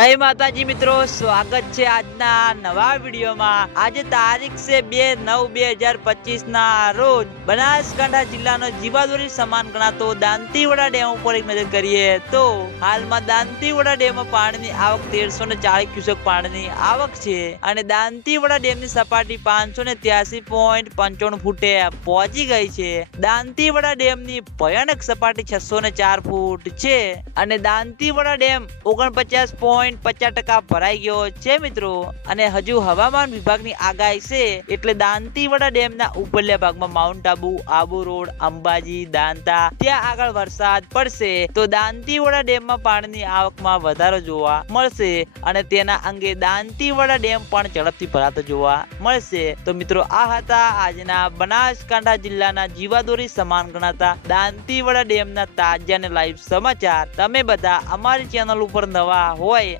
જય માતાજી મિત્રો, સ્વાગત છે આજના નવા વિડીયોમાં. આજે તારીખ છે બે નવ બે હજાર પચીસ ના રોજ બનાસકાંઠા જિલ્લાનો જીવાદોરી સમાન ગણાતો દાંતીવડા ડેમ ઉપર એક નજર કરીએ. તો હાલમાં દાંતીવડા ડેમમાં પાણીની આવક તેરસો ને ચાલીસ ક્યુસેક પાણીની આવક છે અને દાંતીવડા ડેમની સપાટી પાંચસો ને ત્યાસી પોઈન્ટ પંચાણું ફૂટે પહોંચી ગઈ છે. દાંતીવડા ડેમની ભયાનક સપાટી છસો ને ચાર ફૂટ છે અને દાંતીવડા ડેમ ઓગણપચાસ પોઈન્ટ પચાસ ટકા ભરાઈ ગયો છે મિત્રો. અને હજુ હવામાન વિભાગની આગાહી છે એટલે દાંતીવાડા ડેમના ઉપરલ્યા ભાગમાં માઉન્ટ આબુ આબુ રોડ, અંબાજી, દાંતા, ત્યાં આગળ વરસાદ પડશે. તો દાંતીવાડા ડેમમાં પાણીની આવકમાં વધારો જોવા મળશે અને તેના અંગે દાંતીવાડા ડેમ પણ ઝડપથી ભરાતો જોવા મળશે. તો મિત્રો, આ હતા આજના બનાસકાંઠા જિલ્લાના જીવાદોરી સમાન ગણાતા દાંતીવાડા ડેમના તાજા અને લાઈવ સમાચાર. તમે બધા અમારી ચેનલ ઉપર નવા હોય